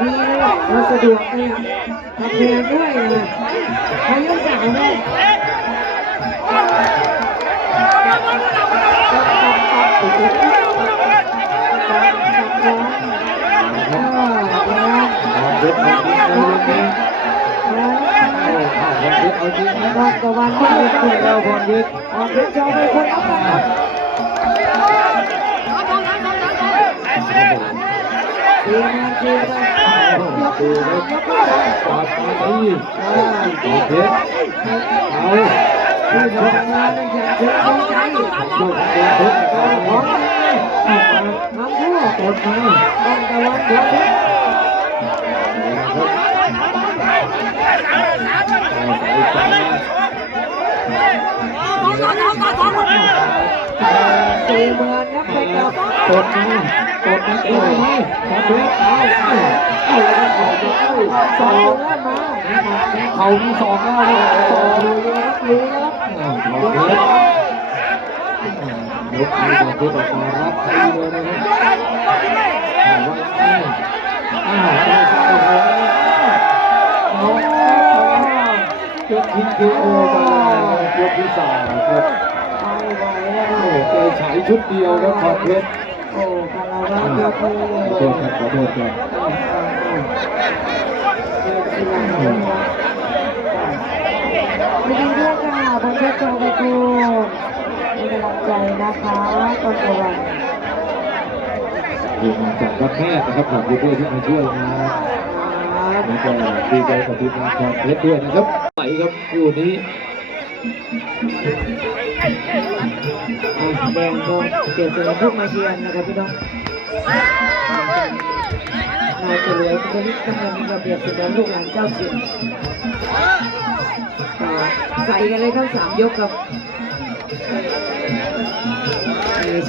มีเลยเราสะดวกเลยทำเพลงด้วยนะพายุสาวด้วยเอาจริงนะ บอลตะวันไม่ได้คุย เราพรวิทย์ ออกเป็นจอไปคนละกันเชียร์นะเชียร์นะยกขึ้นยกขึ้น ปอดปอดที่ปอดเพชรเอา ที่ทำงานอย่างเชื่อใจ โชคดีเพชร ของน้ำทั่ว ตดมา ต้องตะวันเดือด สี่หมื่นนับไปกับ ตดมาตดมาตดมาพอเพชรเอาสองแล้วมา เขามีสองแล้วสอง ดูนะครับดูนะครับ พอเพชรยกมือพอเพชรออกมารับทีเลยนะครับยกทิ้งคือโอมายกที่สามครับ ไปไหวแล้ว โอ้เจอฉายชุดเดียวครับพอเพชร โอ้คาราบาวยกมือ ขอโทษครับขอโทษครับ ยินดีด้วยค่ะบนเทศโจไปกูมีกำลังใจนะคะต้นตะวัน ทีมงานจากวัดแม่นะครับขอบคุณด้วยที่มาช่วยนะแล้วก็ดีใจกับทีมงานพอเพชรด้วยนะครับไหนครับคู่นี้ แดงโดนเกียรติศิลป์พวกมาเชียร์นะครับพี่น้องนายเฉลียวคนนี้กำลังระเบียบศิลป์ลูกหลานเจ้าเชียงใส่กันเลยครับสามยกครับ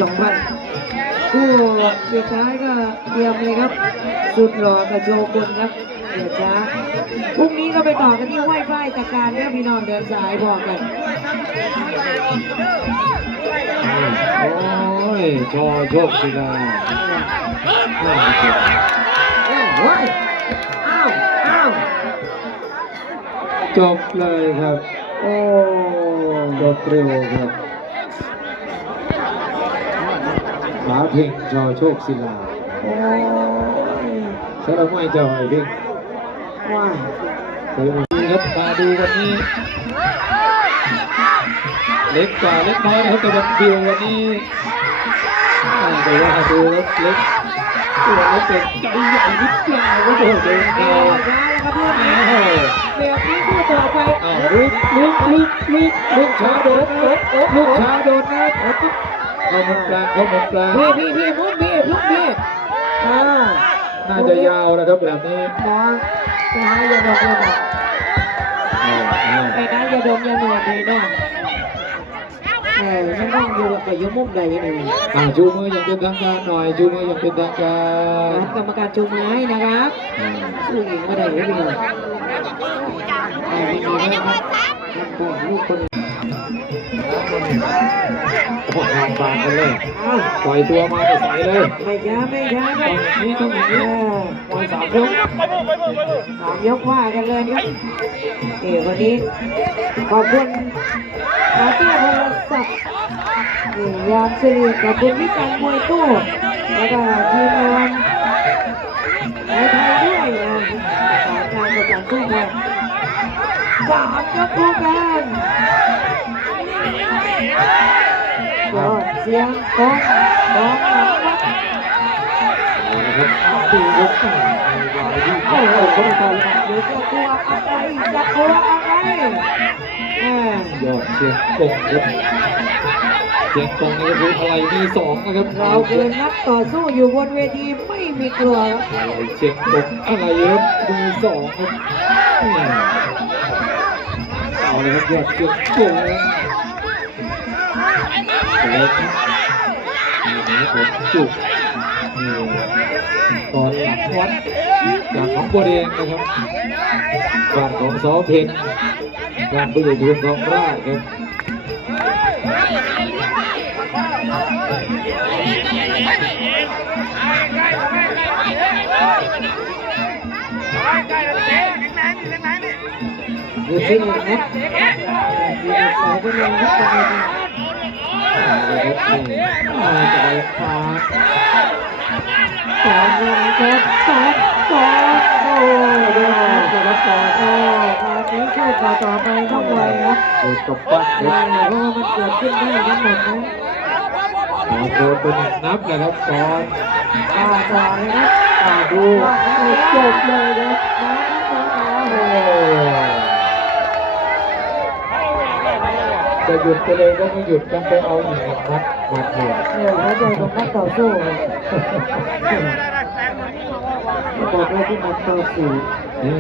2,000คู่สุดท้ายก็เตรียมเลยครับสุดหล่อกับโชกุนครับเดี๋ยวช้าพรุ่งนี้ก็ไปต่อกันที่ไหว้ไฟตะการครับพี่น้องเดินสายพอกัน โอ้ยชอโชคศิลา เฮ้ยอ้าวอ้าว จบเลยครับ โอ้ จบเร็วครับหมาเพ่งชอโชคศิลา โอ้ย สารไม่เจ้าไอ้เพ่ง ว้า เคยมาดูครับมาดูวันนี้เล็กกว่าเล็กน้อยนะครับแต่วันเดียววันนี้แต่ว่าดูแล้วเล็กตัวเล็กเป็นใจใหญ่นิดเดียวก็โดดเดิน เอา เข้า ช้าแล้วครับเพื่อนแบบนี้คู่ต่อไป ลูกช้าโดนลูกช้าโดนนะเข้ามุมกลางเข้ามุมกลาง พี่มุกพี่ลูกพี่น่าจะยาวนะครับแบบนี้ หมอไปหายาดมยาหนวดไปนะยาดมยาหนวดเลยเนาะไม่ต้องอยู่กับยุมุกใดเลย ชูมืออย่างเป็นทางการหน่อยชูมืออย่างเป็นทางการ กรรมการจูงมือให้นะครับสู้หญิงไม่ได้เลยพี่น้องไม่มีนะครับบอกลูกคน โอ้โหบางกันเลยปล่อยตัวมาไปใส่เลย ไม่ช้าครับ นี่ต้องอย่างนี้ปล่อย3 ยก 3 ยกว่ากันเลยครับวันนี้ขอบคุณอาเตี้ยพลศักดิ์ยามสิริขอบคุณพี่จันมวยตู้แล้วก็ทีมงานในไทยด้วยนะสารการประจำตู้มวย3 ยกคู่กันยอดเสียงของหลังวัด นะครับตียก โอ้โหคนต่อยเดี๋ยวจะกลัวอะไรจะกลัวอะไรยอดเชียงกงครับเชียงกงนี่ก็คืออะไรมี2นะครับ เราคือนักต่อสู้อยู่บนเวทีไม่มีกลัวครับ อะไรเชียงกงอะไรครับมี2ครับเอาเลยครับยอดเชียงกงเล็กนี่ผมจุกนี่ตอนหลังวัดจากของบัวแดงนะครับบ้านของสอเพนบ้านผู้ใหญ่ทุนทองราชครับ ดูสิเองนะมีสายก็ลงครับตรงนี้ จะไปพา สองเลยครับสองโอ้ดูนะครับสองโอ้มานี้คู่ต่อไปต้องไวครับ โดนตบปั้น เพ ครับ ราะว่ามันเกิดขึ้นได้ทั้งหมดนะ โดนเป็นนับเลยครับก่อน ต่อเลยนะ ดูจบเลยครับโอ้จะหยุดไปเลยก็ไม่หยุดต้องไปเอาอีกหนึ่งมัดหัว แล้วโดนตรงนั้นต่อสู้บอกเลยที่มันต่อสู้ นี่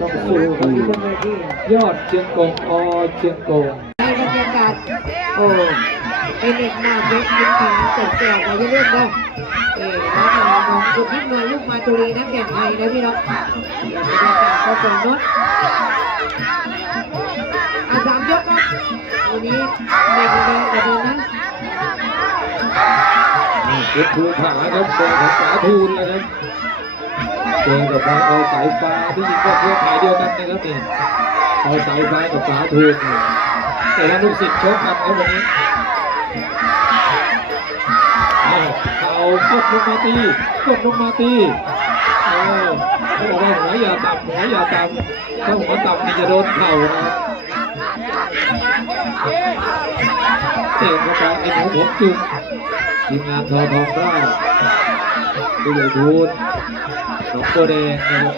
ต้องสู้กันที่บนเวที ยอดเชียงกงอเชียงกง ในบรรยากาศโอ้เป็นเด็กหน้าเด็กยิ้มแย้มแจ่มแจ่มอะไรเรื่องนะน้องของคุณพิมพ์ลูกมาตุรีนักแข่งไทยนะพี่น้องบรรยากาศก็สมนดสามยกครับวันนี้เด็กแดงกว่าเดิมนะ เก็บทูขาครับเจอกับสาทูนนะครับเจอกับเอาสายฟ้าที่ยิงก็เพื่อขายเดียวกันนะครับนี่เอาสายฟ้ากับสาทูนแต่ละลูกศิษย์ชกกันครับวันนี้เอากดลงมาตีเขาบอกว่าหัวอย่าต่ำถ้าหัวต่ำนี่จะโดนเข่านะครับเตะเข้าไปไอ้หมูผมจุกทีมงานทอทองได้ผู้ใหญ่ทูนหนองบัวแดงนะครับ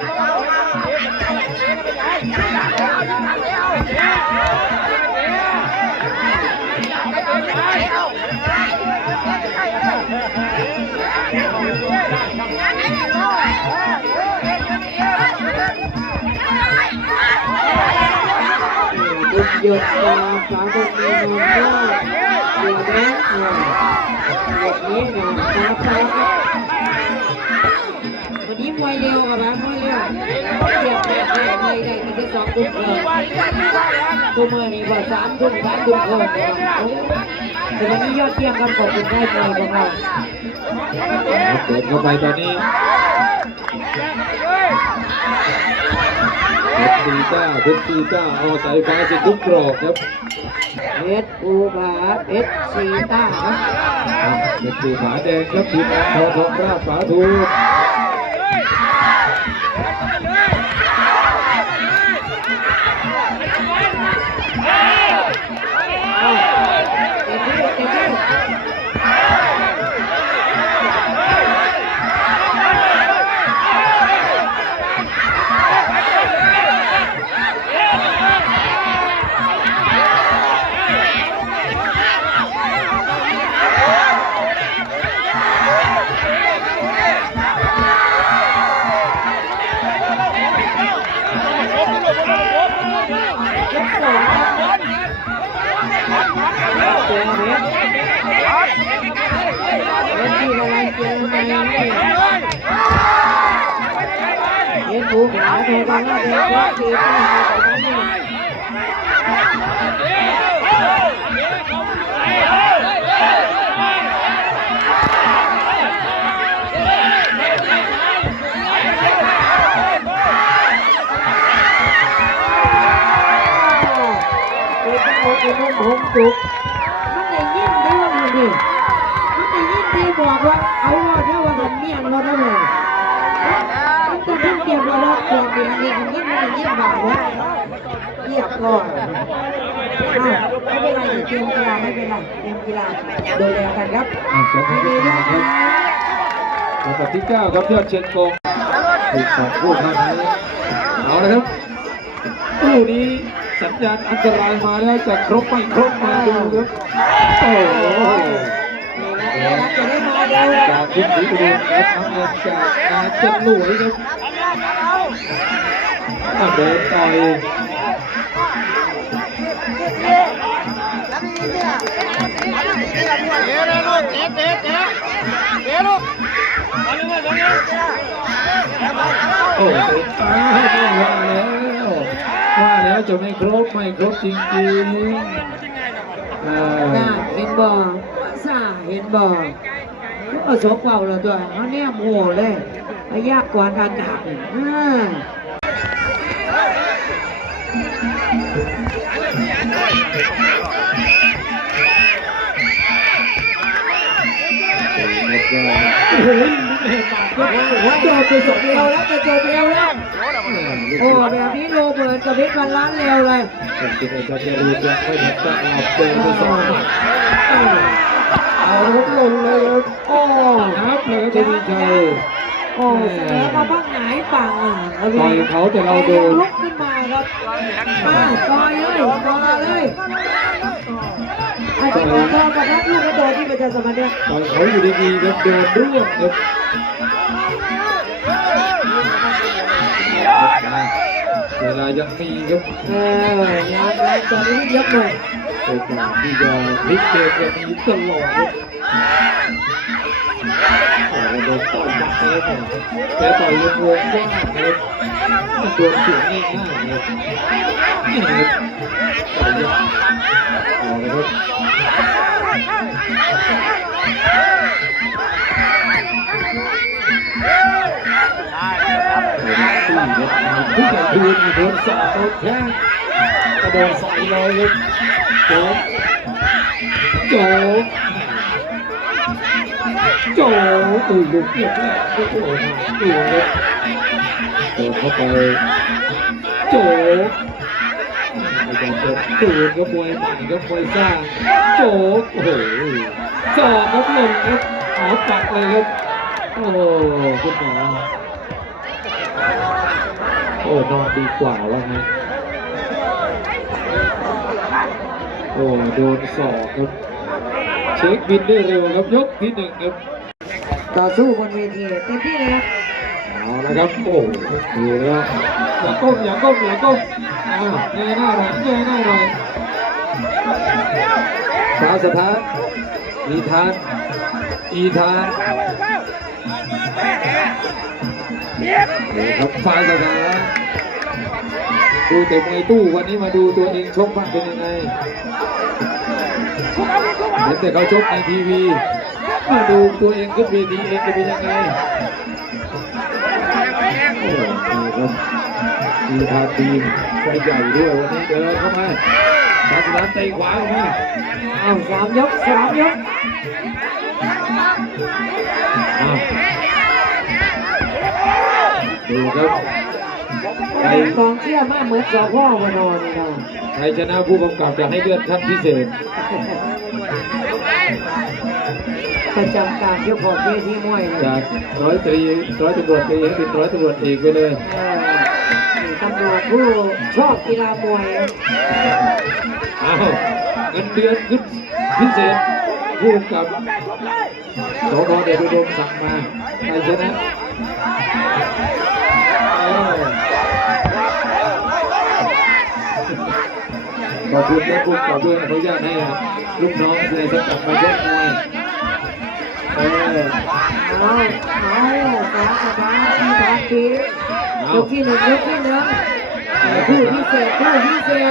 ดุหยดตาสาวคนนี้มันก็อยู่นะแบบนี้นะตาตาวันนี้มวยเร็วกับร้านมวยเร็วเทียบแบบไม่ได้มีแค่2 ทุ่มตัวเมื่อนี้ว่า3 ทุ่ม3 ทุ่มแต่วันนี้ยอดเยี่ยมครับขอบคุณได้มวยของเรา เปิดเข้าไปตอนนี้เพชรซีจ้าเอาสายฟ้าสิทุกกรอบครับ เพชรภูผาเพชรสีตาครับ เพชรสีฝาแดงครับทีมงานทอทองราชฝาทูน เต็มที่เจอเพชรที่อะไรเจอไปเพชรภูผาเทวันละเพชรสีตาแบบนี้เป็นนุ่มหงจุกมันได้ยินได้ว่ามันได้ยินที่บอกว่าเอาเดี๋ยวว่าผมเมียนเราได้เลยมันจะต้องเตรียมมาล็อกตัวเมียนี่มันยินบอกว่าเรียบร้อยไม่เป็นไรเตรียมกีฬาไม่เป็นไรเตรียมกีฬาดูแลกันครับ สองพันที่9ครับลำดับที่ 9ครับยอดเชียงกงถูกสองคู่ทางนี้เอาละครับคู่นี้สัญญาณอันตรายมาแล้วจะครบไม่ครบมาดูครับโอ้โห จะได้มาเร็ว จากคุณศรีอุดมและทำงานจากนาจันหลวยครับเดินต่อยโอ้ยตายว่าแล้วจะไม่ครบจริงๆเห็นบ่ซาเห็นบ่สมเป่าแล้วตัวเขาเนี่ยโม่เลยยากกว่าอากาศ โอ้โหเห็นปากก็ ว่าจบไปสองเดียวแล้วจะจบเร็วแล้วโอ้แบบนี้โรเบิร์ตกับเพชรพันล้านเร็วเลย เป็นจิตอาจารย์จะรู้จะไม่เห็นจะหลับเจอไปสองหมัดเอารถลงเลยครับ โอ้ นับเลยครับทีชัย โอ้เสมอมาบ้างหงายฝั่งอ่ะ ต่อยเขาแต่เราโดน ลุกขึ้นมาครับมาต่อยเลยต่อยเลยไอ้ที่ผมชอบกับนักลูกกระโดดที่ประชาสัมพันธ์เนี่ย ต่อยเขาอยู่ดีๆครับเดินร่วงครับเวลายังมีครับ ยามแรงตอนนี้ยกเลย โอกาสที่จะพลิกเกมยังมีตลอดครับโดนต่อยจับเลยครับแต่ต่อยวงกว้างครับมันโดนเสียงง่ายๆครับนี่ครับต่อยยังเอาละครับผู้ใหญ่คืนโดนสอบโดนแข้งกระโดดใส่เลยครับโจ๊กโจ๊กตื่นลุกเกียบแรกโอ้โหตื่นเลยโดนเข้าไปโจ๊กไอ้การเปิดตื่นก็มวยใหม่ก็มวยสร้างโจ๊กโอ้โหสอบครับลงครับหอปักเลยครับโอ้คุณหมอโอ้นอนดีกว่าว่าไงโอ้โดนศอกครับเช็คบินได้เร็วครับยกที่หนึ่งครับ ต่อสู้บนเวทีเต็มที่เลยนะ เอาละครับโอ้ดูแล้วอย่าก้มอย่าก้มอย่าก้มเงยหน้าหน่อยเงยหน้าหน่อยฟ้าสถานอีธานอีธานนี่ครับฟ้าสถานดูแต่มวยตู้วันนี้มาดูตัวเองชกบ้างเป็นยังไงเห็นแต่เขาชกในทีวีมาดูตัวเองขึ้นเวทีเองจะเป็นยังไงโอ้ดีครับดีทาทีมไฟใหญ่ด้วยวันนี้เดินเข้ามาสาสนานเตะขวาเข้ามา เอาสามยกอ้าวดูครับใคร กองเชียร์มากเหมือนสอพ่อมานอนเลยนะ ใครชนะผู้กำกับจะให้เลือดขั้นพิเศษ ประจำการยกบอลเวทีมวยเลย จากร้อยตำรวจตรีให้เป็นร้อยตำรวจเอกไปเลย ตำรวจผู้ชอบกีฬามวย อ้าวเงินเดือนขึ้นพิเศษผู้กำกับสพเดชอุดมสั่งมาใครชนะขอบคุณนะคุณขอบคุณอนุญาตให้ลูกน้องในสังกัดมาชกมวยเอาสองสถานที่ทางปียกที่หนึ่งยกที่หนึ่งผู้พิเศ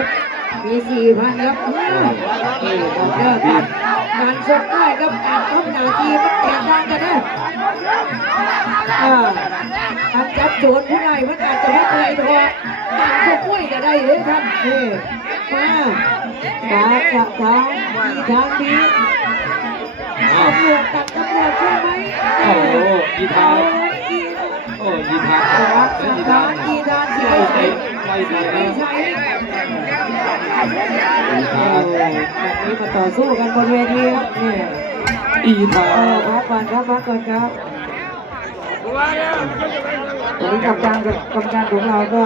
ษมี4,000ครับนี่บอกเด้อการชกได้กับการทำหน้าที่มันแตกต่างกันนะการจับโจทย์ผู้ใดมันอาจจะไม่เคยพอการชกมวยจะได้เลยท่านนี่มาจับทางมีทางดีตำรวจตัดตำรวจใช่ไหม โอ้โหยีทานโอ้ยีทาน ครับ ยี ยี ทา ทาน นยีทานที่ ไล่ ไม่ ใส่ ใช่ ไล่ใส่ ไม่ แล้ว ใช่ ยีทาน แบบนี้มาต่อสู้กันบนเวทีครับนี่ ยีทาน พักก่อนครับวันนี้กรรมการของเราก็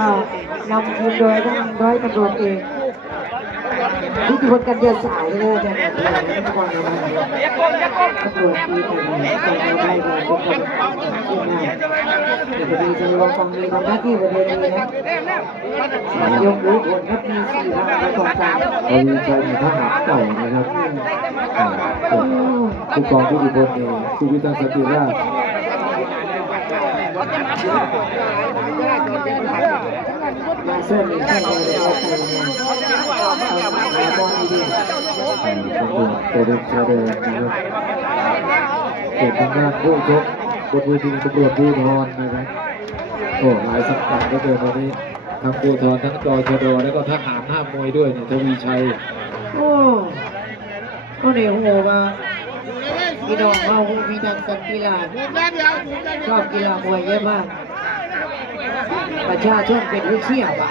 นำทีมโดยท่านร้อยตำรวจเอกทุกคนกันเดียวสายเลยอาจารย์ทุกคนเลยนะตำรวจดีแต่ใจเราได้เลยทุกคนที่น่าเดี๋ยวพอดีจะลองฟังมีทำหน้าที่บนเวทีนะยกรู้ผลครับมี4,000แล้วกองกลาง เขาวิจัยในทหารเก่านะครับผู้กองผู้ดีพลเนี่ยผู้วิจารณ์สติราช มาเสื้อมีแค่เลยเราใส่ลงมาบอลดี ตัวเด็กตัวเดินนะครับเกิดทางด้านผู้ชกบนเวทีตำรวจภูธรนะครับโอ้หลายสังกัดก็เดินวันนี้ ทั้งภูธรทั้งกชรแล้วก็ทหารห้ามมวยด้วยเนี่ยทวีชัย โอ้ก็เดี๋ยวโหว่าพี่น้องเขามีนักกีฬาชอบกีฬามวยเยอะมากประชาชนเป็นผู้เชี่ยวอ่ะ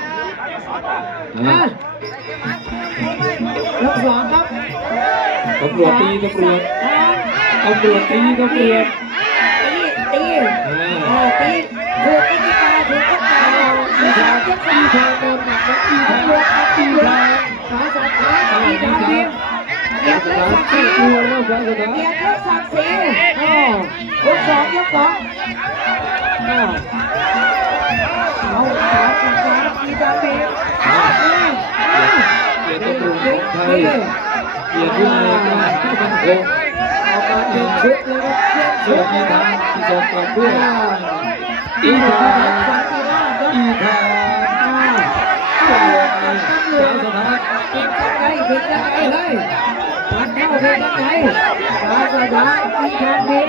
นะยกสองครับ ตำรวจตีตำรวจตำรวจตีตำรวจ ตีตีถูกกติกาถูกกติกาอีทางอีทางโดนหนักอีทางอีทางขาสัตว์อีทางเดียวเกียรติศักดิ์ศรีเกียรติศักดิ์ศรียกสองยกสองเอาขาสัตว์อีทางเดียว เกียรติตำรวจของไทยเกียรติวินัยการที่มันคง เอามาเป็นชุดเลยครับ เกียรติทางที่จะกลับด้วยอีทางอีทางสาวสถาน เป็นยังไงเป็นยังไงเลยการเข้าเป็นยังไงสาวสถานอีทางเดียว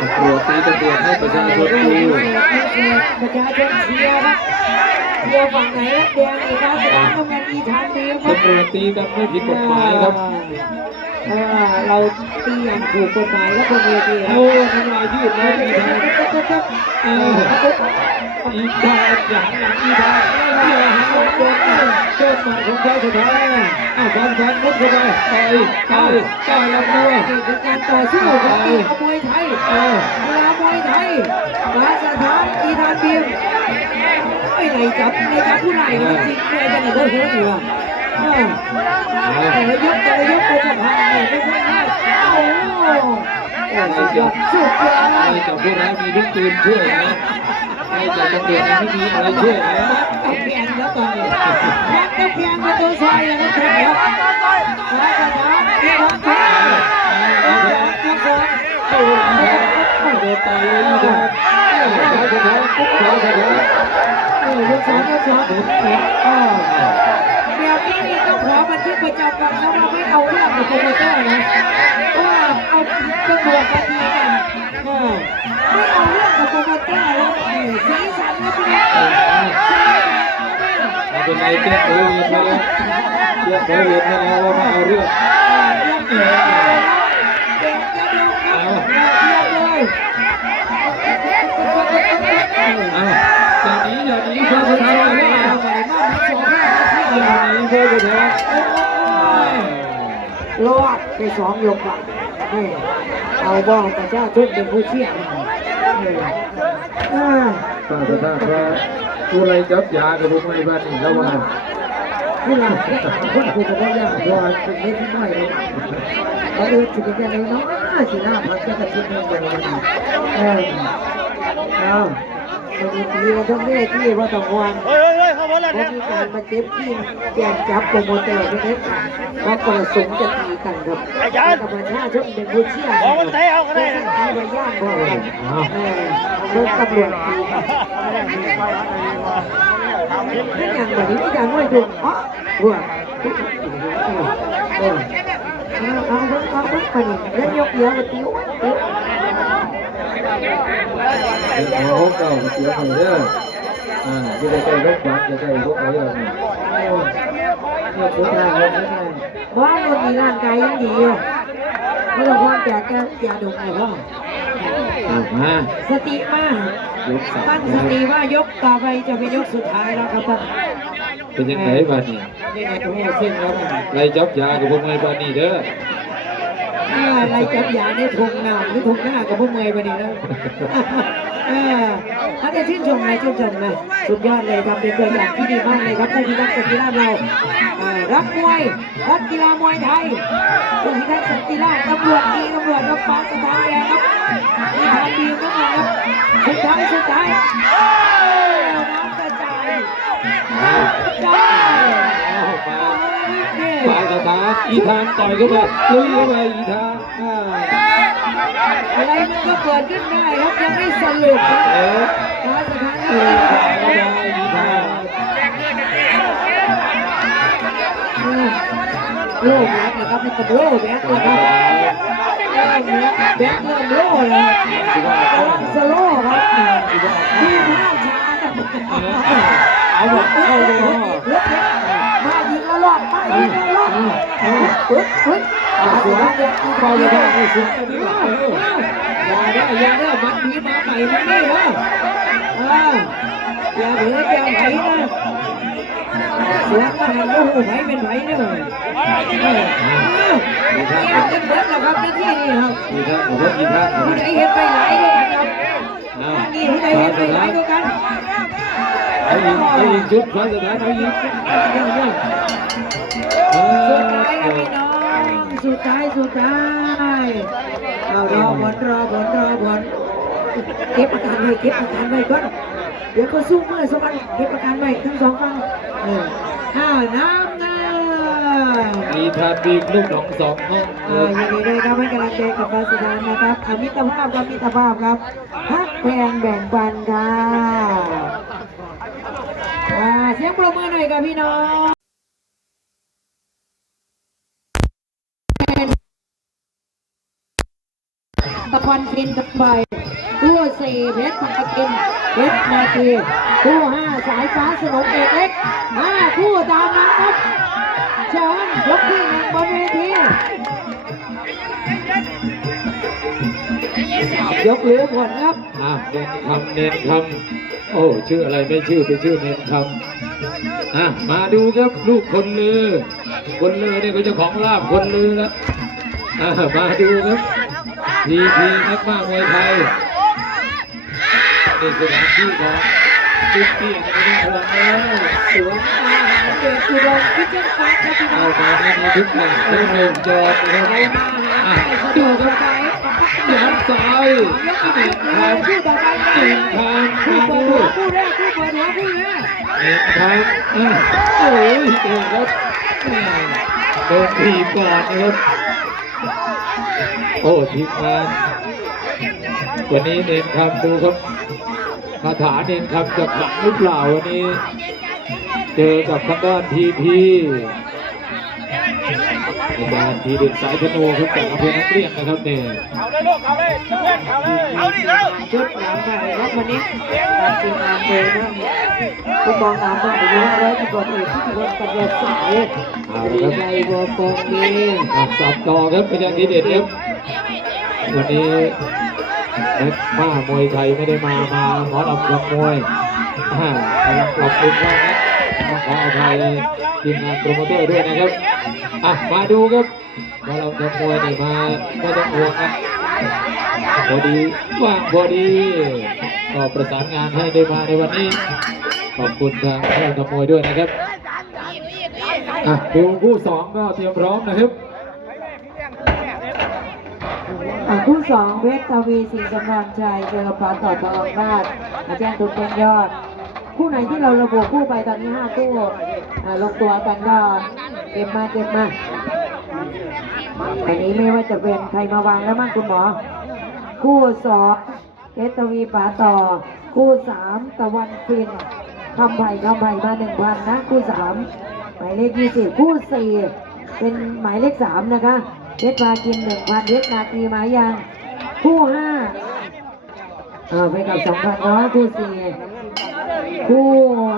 ตำรวจตีตำรวจให้ประชาชนดู ประชาชนเชียร์ครับเชียร์ฝั่งไหนครับแดงอีกครับแดงน้ำเงินอีทางเดียวครับ ตำรวจตีกันไม่ผิดกฎหมายครับ เราตีอย่างถูกกฎหมายแล้วคนเวที โอ้ทำลายยืดแล้วอีทางอีทางอย่างหลังอีทางเนี่ยหันหลังโดนเจ้าหมัดของเขาสุดท้ายฟันมุดเข้าไปต่อยลำตัว เป็นการต่อสู้ของกีฬามวยไทยกีฬามวยไทยมาสถานอีทางเดียวไม่ไหนจับผู้ไหนมันจริงเลยจะไหนก็หัวอยู่อ่ะแต่ละยกก็จะผ่านไม่ใช่ง่ายโอ้สุดยอด ไอ้เจ้าพวกนั้นมีลูกปืนช่วยนะไอ้เจ้าตำรวจไม่มีอะไรช่วยนะ กับเพียงแล้วตอนนี้แพ็คกับเพียงมาตัวซอยแล้วแพ็คแล้วสายกระดาษที่ทำท่าแล้วก็ โอ้โดนต่อยเลยอีกแล้วสาวสถานปุ๊บสาวสถาน ลูกสาวเดี๋ยวนี้นี่ต้องขอบันทึกประจำวันนะว่าไม่เอาเรื่องกับโปรโมเตอร์นะเพราะว่าเอาตำรวจมาดีกันไม่เอาเรื่องกับโปรโมเตอร์แล้วสีสันนะพี่น้อง เป็นไรแก้ตัวเวียนมาแล้วแก้ตัวเวียนมาแล้วว่ามาเอาเรื่อง เด็กจะดูครับเรียบเลย อย่าหนีสาวสถานอย่าหนีสาวสถาน รอดไปสองยกอ่ะเอาบ้องประชาชนเป็นผู้เชี่ยว สาวสถานว่าผู้ไรจับยากับผู้ไม่บ้านนี่แล้วว่า ผู้หลังคนผู้จะได้ยากว่าเป็นเล็กน้อยเลยเราดูถึงจะได้น้อยสิหน้าพักจะกระชิบเงินอย่างนี้เป็นทีเราต้องเรียกที่ว่าต้องวางเพราะมีการมาเจ็บที่แกนจับโปรโมเตอร์ด้วยนะเพราะประสงค์จะตีกันครับกับประชาชนเป็นผู้เชี่ยวชาญเป็นที่ว่าย่างกว่ากันรถตำรวจตีกันนี่อย่างแบบนี้อย่างไม่ถูกหัวเอาเพิ่งไปแล้วยกเยอะมาติ้ว เป็นของเก่าเสียหายเด้อจะได้ใช้รถบัสจะได้รถอะไรแบบนี้ สุดท้ายบ้านมันมีร่างกายยังดีอยู่ไม่ต้องความแก่แก่ยาดมเลยพ่อสติมากตั้งสติว่ายกต่อไปจะเป็นยกสุดท้ายแล้วครับท่าน เป็นยังไงบ้านนี้ นี่ไงตรงนี้เส้นแล้วมัน ไรจับยากับพวกไม่บ้านนี้เด้อ อะไรจับยาในทงหน้าหรือทงหน้ากับพวกเมย์ไปนี่นะถ้าจะชื่นชมนะสุดยอดเลยทำเป็นตัวอย่างที่ดีมากเลยครับผู้พิทักษ์สันติราษฎร์เรารักมวยรักกีฬามวยไทยผู้พิทักษ์สันติราษฎร์ตำรวจดีตำรวจรับฟ้าสถานแดงครับมีทางดีมากครับสุดท้ายน้ำกระจายปาสถานอีทางต่อยเข้าไปลุยเข้าไปอีทาง อะไรมันก็เกิดขึ้นได้ครับยังไม่สรุปครับฟ้าสถานแดงโล่แบกนะครับนี่กับโล่แบกนะครับแบกเริ่มโล่แล้วกำลังสโล่ครับดูภาพช้าครับ เอาหมดเอาหมด มายิงแล้วรอดมายิงแล้วรอดปึ๊บสวนเด็กอีก เข้า เดี เลย ยว ได้สวนกันดีกว่าอย่าได้มันดีมาใหม่มันนี่นะ อย่าเหลือแกไหนนะสวนมาหันโอ้โหไหเป็นไหเนี่ยจะเบิดแล้วครับหน้าที่นี่ครับ ดีท่านขอโทษดีท่าน ผู้ใดเห็นไปหลายด้วยกันครับนี่ผู้ใดเห็นไปหลายด้วยกัน เอายิงชุดพระสถานเอายิง สุดท้ายครับพี่น้องสุดท้ายรอผลเก็บอาการไว้ก่อนเดี๋ยวก็สู้เมื่อสมันเก็บอาการไว้ทั้งสองฝั่งน้ำงา มีทานบีมลูกหนองสองห้อง ยินดีด้วยครับให้กำลังใจกับการแสดงนะครับมิตรภาพครับฮักแพงแบ่งปันค่ะเสียงปรบมือหน่อยกับพี่น้องตะพันฟินกับใบคู่สี่เพชรพันกินเพชรนาทีคู่ห้าสายฟ้าสนมเอกเล็กคู่ตามนั้นครับเชิญยกที่หนึ่งบนเวทียกเหลือผลครับ เน้นคำโอ้ชื่ออะไรไม่ชื่อเป็นชื่อเน้นคำมาดูครับลูกคนลือนี่ก็เจ้าของลาบคนลือแล้วมาดูครับทีนักมากมวยไทยนี่คือสถานที่ของจุดเตี้ยในเมืองแล้ว สวนอาหารเกิดอุดมพิจิตรฟ้าครับพี่น้ เอา อง มาในทุกแห่งได้หนึ่งจอดนะครับ ใครมาหาใครสะดวกสบาย ย้อนซ้าย ยกที่หนึ่งเลยคู่ต่อไปเลยคู่เปิดหัวคู่แรกเน้นครับโอ้ยเดินครับโดนทีบก่อนนะครับโอ้ทีมงานวันนี้เน้นคำดูครับคาถาเน้นคำจะขลังหรือเปล่าวันนี้เจอกับทางด้านทีอาจารย์ทีเด็กสายธนูครับจากอำเภอนักเรียนนะครับเนี่ย เอาเลยลูก เอาเลยเพื่อนเอาเลย เอาดิแล้ว ชุดน้ำไทยครับวันนี้การทีมงานโดยนะผู้กองน้ำไทยอยู่ร้อยตำรวจเอกที่พลปัญญาสายดีใจบัวฟงดี สับต่อครับเป็นอย่างทีเด็ดครับวันนี้นักม้ามวยไทยไม่ได้มาหมอลำกับมวยกำลังปรับปรุงแล้วนะต้องขออภัยทีมงานโปรโมเตอร์ด้วยนะครับมาดูครับหมอลำกับมวยนี่มาไม่ต้องห่วงนะพอดีว่างพอดีก็ประสานงานให้ได้มาในวันนี้ขอบคุณทางหมอลำกับมวยด้วยนะครับดูคู่สองก็เตรียมพร้อมนะครับ คู่สองเพชรทวีสิงห์สำราญชัยเจอกับฟ้าต่อทองราชมาแจ้งทุนเป็นยอดคู่ไหนที่เราระบุคู่ไปตอนนี้5คู่ลงตัวกันก็เก็บมาอันนี้ไม่ว่าจะเป็นใครมาวางแล้วมั่งคุณหมอคู่สองเพชรทวีป๋าต่อคู่สามตะวันฟินคำไผ่มา1,000นะคู่สามหมายเลข20คู่สี่เป็นหมายเลข3นะคะเพชรพากิน1,000เพชรนาทีมายังคู่5ไปกับ2,000เนาะคู่4คู่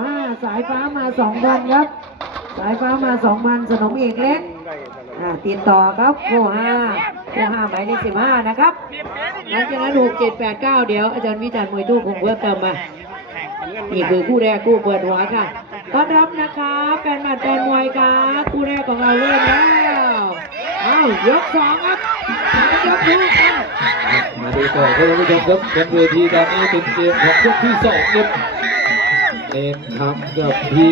5สายฟ้ามา2,000ครับสายฟ้ามา2,000สนมเอกเล็กติดต่อครับคู่5หมายเลข15นะครับหลังจากนั้น6 7 8 9เดี๋ยวอาจารย์วิจารณ์มวยตู้คงเพิ่มเติมมานี่คือคู่แรกคู่เปิดหัวค่ะต้อนรับนะคะแฟนหมัดแฟนมวยค่ะคู่แรกของเราเริ่มแล้วยก2ครับยก2ครับ มาดูต่อครับท่านผู้ชมครับบนเวทีตอนนี้เป็นเกมของยกที่2ครับเน้นคำกับพี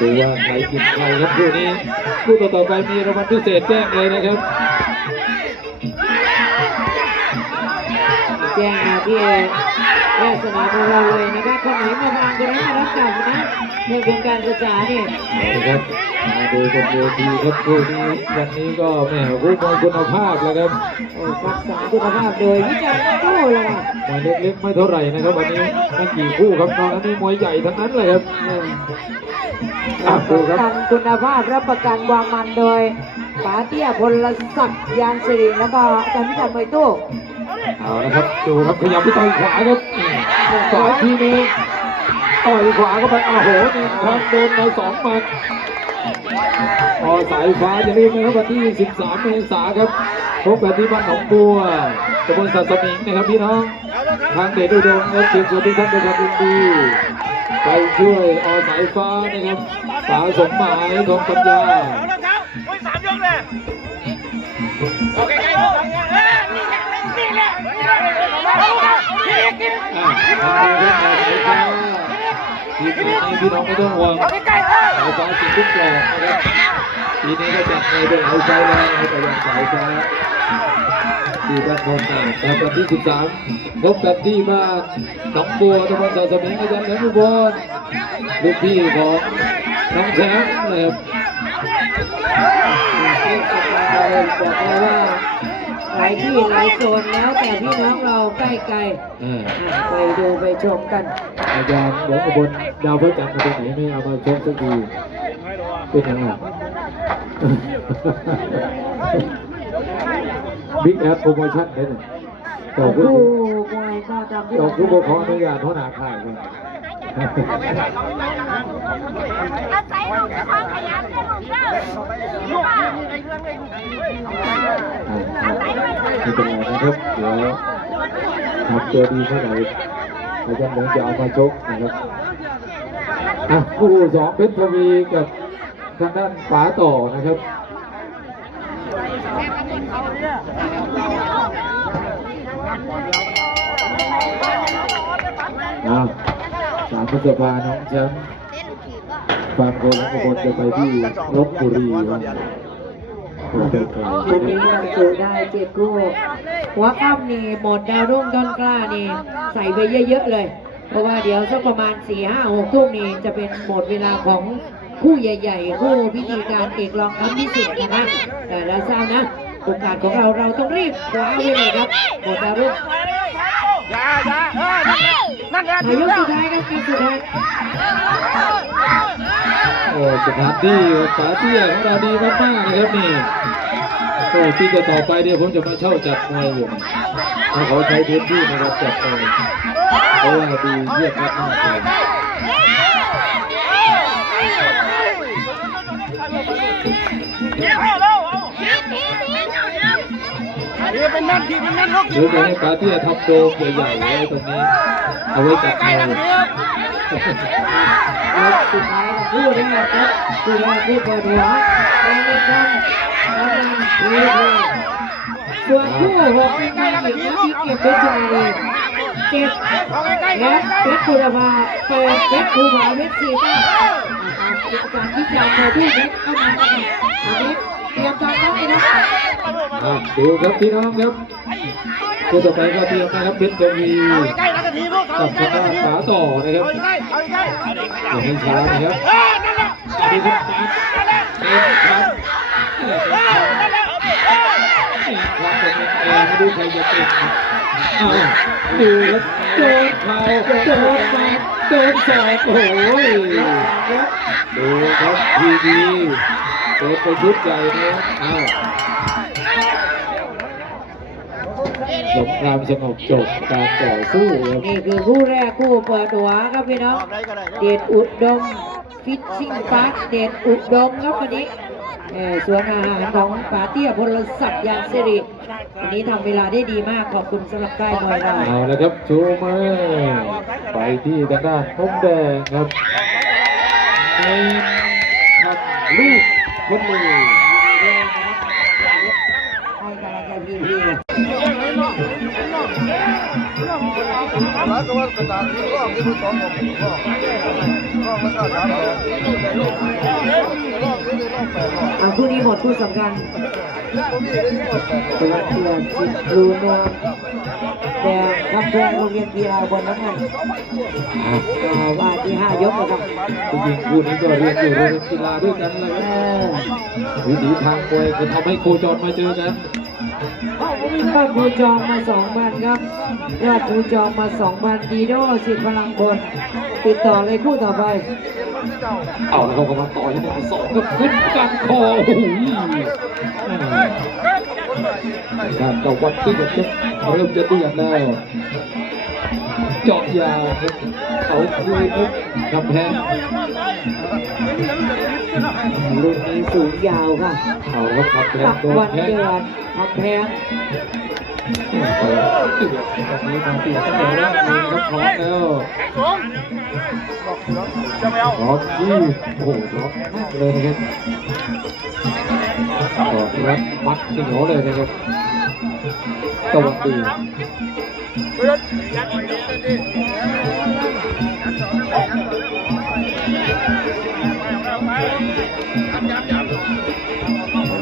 ดูว่าใครกินใครครับคู่นี้คู่ต่อไปมีรางวัลพิเศษแจ้งเลยนะครับ แจ้งมาที่แพทย์สนามของเราเลยนะครับคนไหนมาฟังกันนะรับกลับนะในโครงการศึกษาเนี่ย นะครับมาดูบนเวทีครับคู่นี้วันนี้ก็แหมคู่มวยคุณภาพแล้วครับ รักษาคุณภาพโดยวิจารณ์โต้เลยค่ะ มวยเล็กๆไม่เท่าไหร่นะครับวันนี้ไม่กี่คู่ครับตอนนั้นนี่มวยใหญ่ทั้งนั้นเลยครับดูครับ กันคุณภาพรับประกันความมันโดยป๋าเตี้ยพลศักดิ์ยานสิริแล้วก็อาจารย์วิจารณ์มวยตู้ เอาละครับดูครับขยับไปต่อยขวาครับ ขวาทีนึงต่อยขวาเข้าไปโอ้โหหนึ่งครั้งโดนมา2 หมัดพอสายฟ้าอย่าลืมนะครับวันที่13 เมษายนครับพบกันที่บ้านหนองบัวตำบลสัตว์สมิงนะครับพี่น้องทางเดชอุดมครับเชิญชวนทุกท่านด้วยความยินดีไปช่วยสายฟ้านะครับป๋าสมหมายทองปัญญา เอาแล้วเท้าโอ้ย3 ยกเลยโอเคใกล้ๆลูกนี่แหละทีนี้พี่น้องไม่ต้องห่วงสายฟ้าสิงทุกกลอกนะครับทีนี้ก็จัดในเป็นเอาใจแล้วให้กับสายฟ้าที่บ้านโนนตาดแต่วันที่13พบกันที่บ้านหนองบัวตำบลสัตว์สมิงอาจารย์แหลมอุบลลูกพี่ของน้องแชมป์นะครับ บอกเราว่าหลายที่หลายโซนแล้วแต่พี่น้องเราใกล้ๆไปดูไปชมกัน อาจารย์หลวงอุบลดาวพระจันทร์มาตรงไหนไม่เอามาชมสักทีเป็นยังไงบิ๊กแอดโปรโมชั่นได้หนึ่งต่อ ผู้ ผู้ มวยก็ตามที่ ต่อผู้ปกครองอนุญาตเท่าหนาข่ายกัน อาศัยลูกจะท้องขยันได้ลูกเด้ออาศัยไปลูก ไม่เป็นไรนะครับเดี๋ยวทำตัวดีเท่าไหร่อาจารย์หลวงจะเอามาชกนะครับคู่2เพชรทวีกับทางด้านป๋าต่อนะครับ3 พฤษภาน้องแชมป์ฟาร์มโกลของคนจะไปที่ลบบุรีวันวันนี้เราจูได้7 คู่หัวค่ำนี่หมดดาวรุ่งต้นกล้านี่ใส่ไปเยอะๆเลยเพราะว่าเดี๋ยวสักประมาณ 4-5-6 ทุ่มนี่จะเป็นหมดเวลาของคู่ใหญ่ๆคู่พิธีการเอกรองคำพิเศษนะคะแต่เราทราบนะโอกาสของเราต้องรีบคว้าไว้เลยครับหมดดาวรุ่ง อย่านั่นแหละ อายุสุดท้ายครับปีสุดท้าย สถานที่ฝาเตี้ยของเราดีมากๆนะครับนี่ที่จะต่อไปเดี๋ยวผมจะมาเช่าจัดมวยอยู่ถ้าเขาใช้พื้นที่ในการจัดมวยเพราะว่าดีเยี่ยมมากๆเลย เป็นนั่นที่เป็นนั่นลูก เดี๋ยวจะให้ฝาเตี้ยทำโดมใหญ่ๆไว้ตรงนี้เอาไว้จัดมวย สุดท้ายของคู่นี้ครับคู่แรกคู่เปิดหัวเป็นอีกครั้งกำลังเรียบร้อยส่วนคู่6เป็นการหญิงที่เก็บเป็นชาย7และเพชรคุณภา8เพชรภูผาเพชร4ก้าการที่จะมาที่เพชรเข้ามาอันนี้เตรียมการครับพี่น้อง ดูครับพี่น้องครับคู่ต่อไปก็เตรียมนะครับเพชรทวีกับทางด้านฝาต่อนะครับอย่าให้ช้านะครับดูครับครับไม่ดูใครจะเก่งดูครับโดนเข่าโดนแฝดโดนศอกโอ้ยดูครับดีโดนไปชุดใหญ่นะสงครามสงบจบการต่อสู้ครับ นี่คือคู่แรกคู่เปิดหัวครับพี่น้องเดชอุดมฟิชชิ่งพาร์คเดชอุดมครับวันนี้ส่วนอาหารของป๋าเตี้ยพลศักดิ์ยานสิริวันนี้ทำเวลาได้ดีมากขอบคุณสำหรับใกล้หน่อยเรา เอาละครับชูมือไปที่ทางด้านมุมแดงครับเป็นทำลูกคนมือ ให้กำลังใจพี่ แล้วก็ว่ากระดาษที่รอบที่มือสองของผมก็มันก็ถามรอบนี้ได้รอบ8 รอบ คู่นี้หมดคู่สำคัญ ผมมีได้รอบ8 เป็นเพื่อนสิรูนวลแต่คำเพลงโรงเรียนกีฬาบนน้ำมันว่าที่5 ยกนะครับ ผู้หญิงคู่นี้ก็เรียนอยู่โรงเรียนกีฬาด้วยกันเลยครับวิถีทางมวยคือทำให้โคจรมาเจอกัน ยอดภูจองมา2,000ครับยอดภูจองมา2,000ดีโดสิทธิ์พลังบนติดต่อเลยคู่ต่อไป เอาแล้วเขาก็มาต่อย1 2ก็ขึ้นกันคอโอ้โหการตะวันที่จะเริ่มจะเดือดแล้ว เจาะยาวครับเขาคืนครับกำแพง รุ่นนี้สูงยาวค่ะ เอาครับขับแพ ตะ งโดน วัน แข้ง เดือนพับแพง เปิดเดือดแบบนี้มาตีเสมอแล้วนี่ครับพร้อมแล้ว สูงจะไม่เอา พร้อมที่โอ้โหพร้อมมากเลยนะครับกอดรัดมัดที่หัวเลยนะครับตะวันดี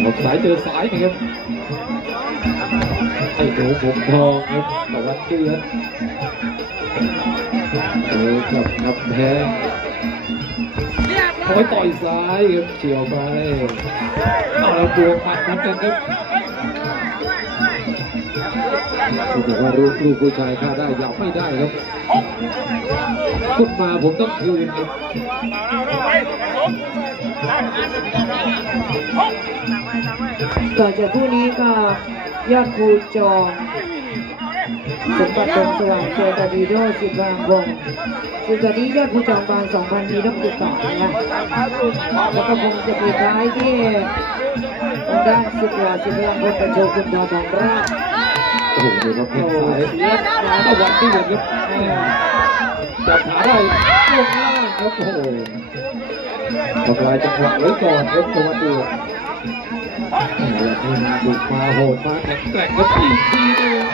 หลบสายเจอสายนะครับไอ้หนูผมทองครับตะวันเดือดเจอกับกำแพงเขาไปต่อยซ้ายครับเฉียวไปเอาแล้วบวกอัดกันครับผมบอกว่าลูกผู้ชายฆ่าได้ยับไม่ได้ครับขึ้นมาผมต้องคืนครับ ต่อจากคู่นี้ก็ยอดภูจองสมบัติดงสว่างเจอกับดีโดสิบวางวงซึ่งตอนนี้ยอดภูจองบาง 2,000 มีต้องติดต่อนะคะแล้วก็คงจะปิดท้ายที่ทางด้านสิบหลอดสิบวางวงกับโชกุนทองทองราช โอ้โหดูครับแข้งซ้ายตะวันเดือดครับจับขาได้ลงล่างครับโอ้โหทำลายจังหวะไว้ก่อนครับตะวันเดือดแล้วนี่มาบุกมาโหดมาแข็งแกร่งครับอีกทีนึง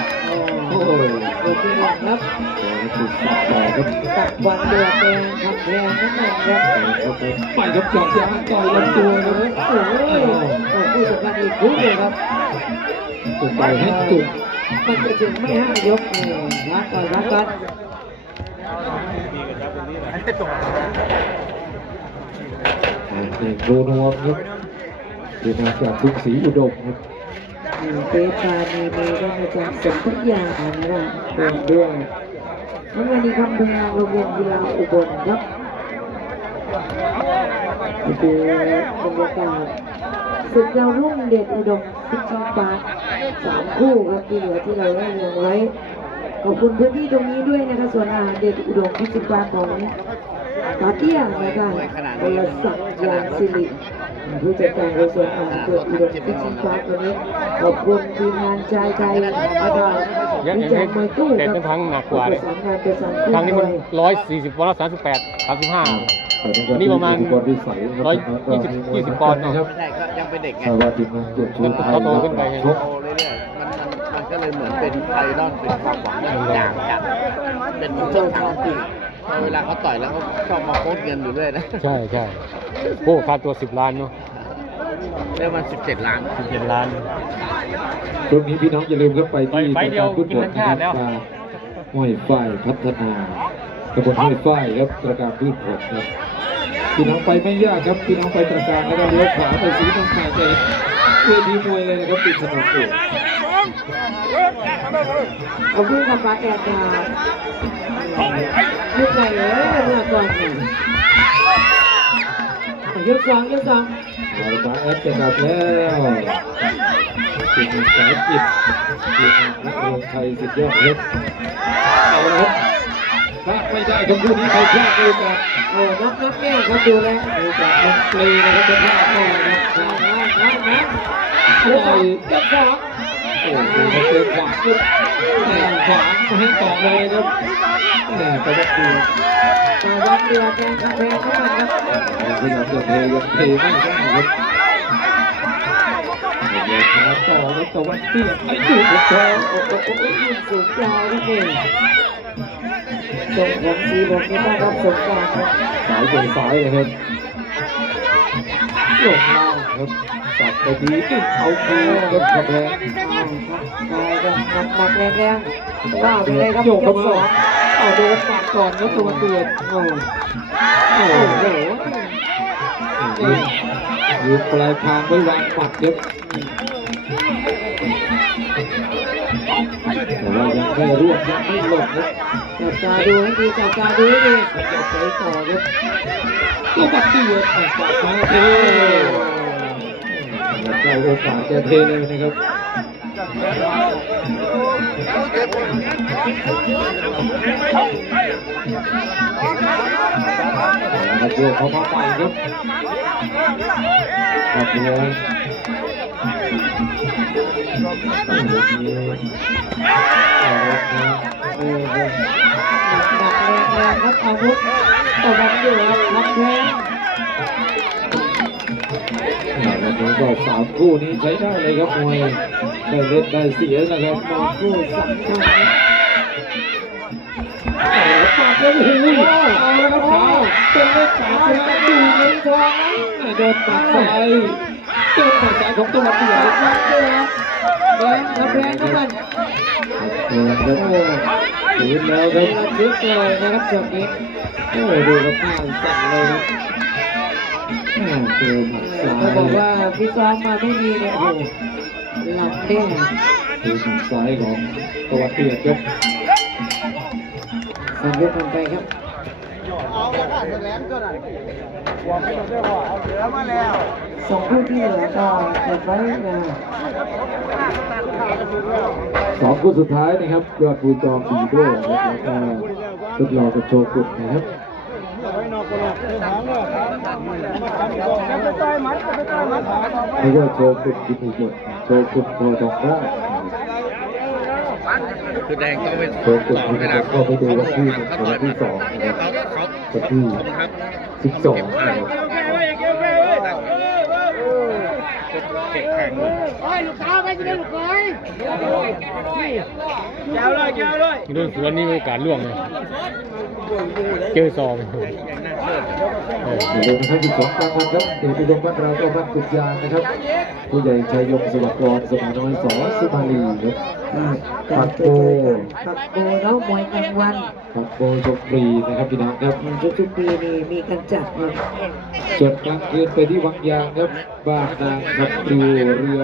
โอ้โห โดยที่หลังครับ ถูกสับต่อครับ ตะวันเดือดแดงทำแพงนั่นเองครับ ไปครับเจาะยางต่อยลำตัวครับ โอ้ยผู้จัดการอีกคู่เลยครับ จุดต่อยให้จุด มันจะถึงไม่ห้ายกนี่นะก่อนรักกัน นี่โดนวมครับที่มาจากทุกศรีอุดมครับ เตปานีมีก็มาจากสมทุกอย่างนะครับด้วยน้ำมันนี้คำแพงโรงเรียนกีฬาอุบลครับนี่คือบรรยากาศศึกดาวรุ่งเดชอุดมพิชิตปาร์ค3 คู่ครับที่เหลือที่เราได้เรียงไว้ขอบคุณพื้นที่ตรงนี้ด้วยนะคะส่วนอาหารเดชอุดมพิชิตปาร์คของปาเตี้ยนะคะบริษัทยางสิริผู้จัดการกระทรวงอาหารเดชอุดมพิชิตปาร์ควันนี้ขอบคุณทีมงานชายไทยอาดาวิจัยมวยตู้ แต่ ค เป็ รับ นทั้งหนักกว่า ป เล ระ ย สานงานประสานคู่ ครั้งนี้มัน มวย 140 วันละ38 35 นี่ประมาณ บอลที่ใสครับ 120 ปอนด์เนอะ ครับ ใช่ก็ยังเป็นเด็กไง สวัสดีครับเกียรติชูไทย เขาโตขึ้นไป ชก โตเรื่อยๆมันก็เลยเหมือนเป็นไอดอลเป็นความหวังอย่างเป็นเจ้าทางที่เวลาเขาต่อยแล้วเขาชอบมาโค้ดเงินอยู่เรื่อยนะ ใช่ใช่โอ้ค่าตัว 10 ล้านเนาะ เรียกมัน17 ล้าน 17 ล้าน ตรงนี้พี่น้องอย่าลืมครับไปที่ ไปเดียว ฟุตบอล กินทั้งชาติแล้ว ห้วยฝ้ายพัฒนาตำบลห้วยฝ้ายครับตระการพืชผลครับพี่น้องไปไม่ยากครับพี่น้องไปตระการแล้วก็เลี้ยวขวาไปสีน้ำขาดเลยเวทีมวยเลยนะครับติดถนนอยู่ เอาพูดกับปาแอดมายุคไหนเมื่อก่อนนี่ยก 2 ยก 2 เราจะแอดจะกลับแล้วทีมสายจิตทีมนักเรียนไทยสุดยอดครับเอาละครับพลาดไม่ได้ครับคู่นี้ใครพลาดโอกาส โอ้นับเนี่ยเขาดูแล โอกาสมันเปลยนะครับจะพลาดแน่นะครับอะไร ยก 2 โอ้โหเขาเจอขวางขึ้นขวางมาให้ต่อเลยครับแหมแต่ว่าคือ ตาวันเดือดแดงคาเฟ่เข้ามาครับ พยายามจะเทยังเทไม่ได้ครับเดี๋ยวมาต่อแล้วแต่ว่าเตี้ยไอ้ดูดทองโอ้โห ยืนสูงยาวนี่เองส่งผมสีผมนี่ต้อนรับสงกรานต์ครับ สายเป็นสายเลยครับลงล่างครับสับไปดีตึ้งเอาคืนครับกระแพง กายกันหนักแรงๆว่าไปเลยครับ โย ย ก ก เข้า ส มา อง เอาโดนปัดก่อนครับตัวเตือนโอ้โหยืนปลายคางไว้วางปัดครับแต่ว่ายังไม่รวดยังไม่หลบครับ จับตาดูให้ดีจับตาดูให้ดี อยากไปต่อครับตัวปัดเตือนปัดมาเทได้โอกาสจะเทเลยนะครับ โยกเข้ามาใหม่ครับตัดเลยหนักแรงครับอาวุธต่อมาอยู่ครับรับแทง วันนี้ก็3 คู่นี้ใช้ได้เลยครับมวยได้เล่นได้เสียนะครับ คู่สำคัญ ปากแล้วโอ้โหเอาแล้วครับขาเป็นเลขขาเป็นกระดูกเงินทองนะโดนตัดซ้ายโดนตัดซ้ายของตะวันเดือด รับแทงรับแทงครับมัน โอ้โหถึงแล้วครับ ระทึกเลยนะครับช่วงนี้ โอ้ดูครับหน้าสั่นเลยครับเจอหมัดซ้า เขาบอก ย ว่าพี่ซ้อมมาไม่มีเนี่ยโอ้โหหลับแน่ ดูหมัดซ้ายของตะวันเดือดครับ สัญญาณไปครับสองคู่ที่เหลือก็เก็บไว้นะ 2 คู่สุดท้ายนะครับยอดภูจอมสีโด้นะครับแล้วก็สุดหล่อกับโชกุนนะครับนี่ก็โชกุนกินอีกหมดโชกุนโททองได้ คือแดงต้องไป โชกุนที่นะครับเข้าไปดูวันที่วันที่2นะครับวันที่12นะครับ แก้วเลยแก้วเลย โดนสวนนี่มีโอกาสล่วงเลยเจอซองเออ อย่าลืมนะครับ12 กลางวันครับเดี๋ยวไปลงบ้านเราก็บ้านกุฎยางนะครับผู้ใหญ่ชัยยงสวัสดิ์กรสมาน้อยสอสุมาลีครับปักโบ ปักโบเนาะมวยกลางวัน ปักโบชมฟรีนะครับพี่น้องครับ ทุกๆปีนี่มีการจัดนะ ส่วนกลางคืนไปที่วังยางครับบ้านนางขับปลิวเรือ